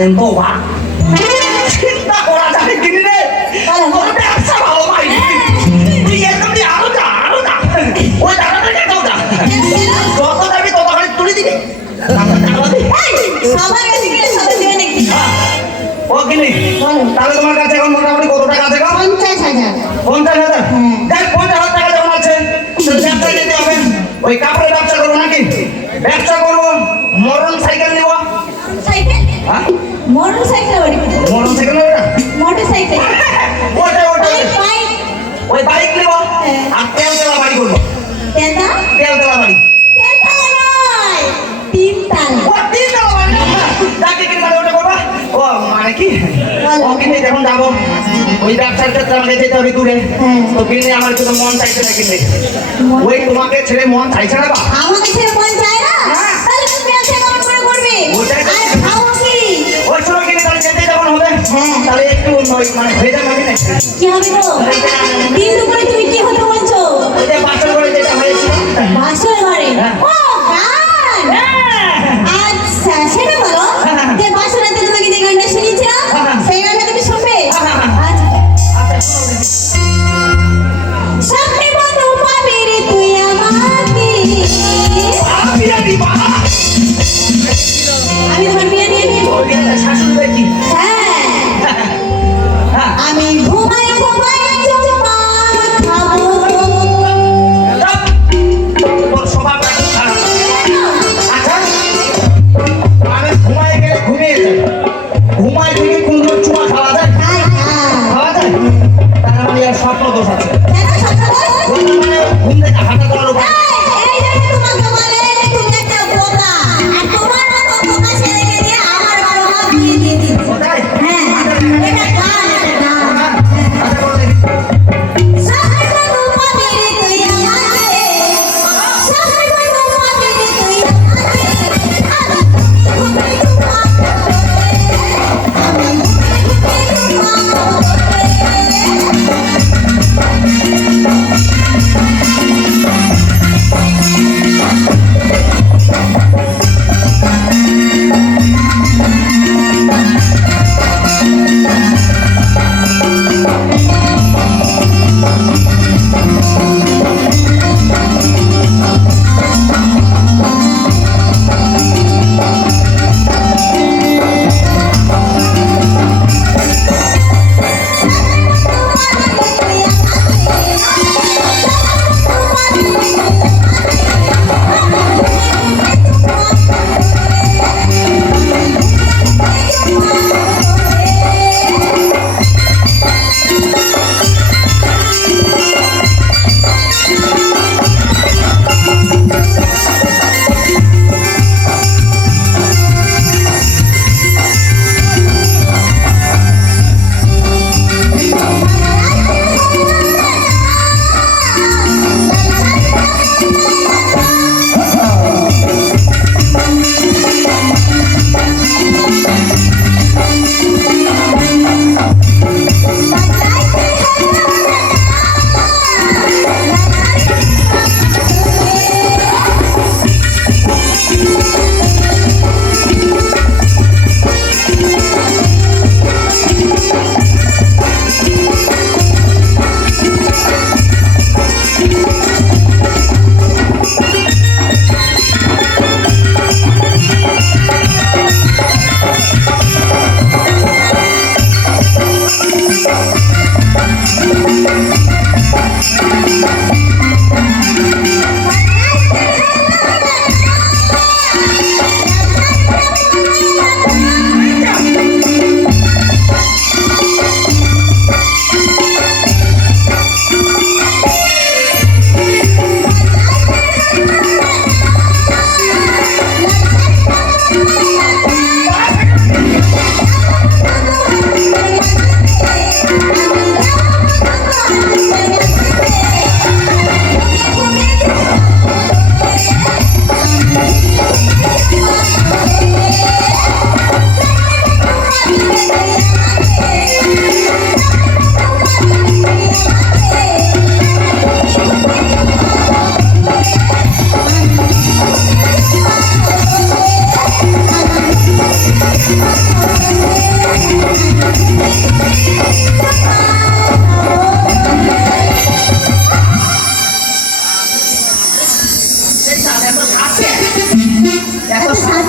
জানেন তো বা চিন্তা করা যায় কিনে রে তোর ব্যবসা ভালো ভাই তুই একদমই আরো যা ওই দাদাটাকে দাও যা যত দাবি তত খালি তুলে দিবি সবার কাছে গেলে সবাই দেবে নাকি ও কিনি তাহলে তোমার কাছে এখন মোটামুটি কত টাকা আছে গো 50,000 50,000 দেখ 50,000 টাকা যেমন আছে তো ব্যবসা যেতে হবে ওই কাপড়ের ব্যবসা করবো নাকি ব্যবসা করবো মরণ সাইকেল নিব সাইকেল হ্যাঁ মোটরসাইকেল বাড়ি মরণ সাইকেল ওটা মোটরসাইকেল ওটা বাইক ওই বাইক নিব আর তেল দেওয়া বাড়ি করবো কেনা তেল দেওয়া বাড়ি কেনা নয় তিনতলা ও তিন দেওয়া বাড়ি যাকে কিনে বাড়ি ওটা করবা ও মানে কি ও কিনে যখন যাবো ওই ব্যবসার ক্ষেত্রে আমাকে যেতে হবে দূরে তো কিনে আমার কিন্তু মন চাইছে না কিনে ওই তোমাকে ছেড়ে মন চাইছে না বা আমাকে ছেড়ে মন চায় না তাহলে তুমি ব্যবসা কেমন করে করবে ওটাই তো। আর খাও কি ওই সময় কিনে তাহলে যেতে যখন হবে তাহলে একটু মানে হয়ে যাবে আমি না কি হবে তো দিন দুপুরে তুমি কি হতে বলছো ওই যে বাসর করে যেটা হয়েছিল বাসর ঘরে হ্যাঁ। ও গান আচ্ছা সেটা বলো যে বাসর রাতে তোমাকে যে গানটা শুনিয়েছিলাম সেই গানটা তুমি শুনবে আচ্ছা আচ্ছা শোনো দেখি। স্বপ্নে বন্ধু পাবি রে তুই আমাকে বিরিয়ানি বাবা আমি তোমার বিয়ে দিয়ে দেবো ওই শাশুড়ি দেখি হ্যাঁ আমি ঘুমাই ঘুমাই চুম্মা খাবো এত সাজ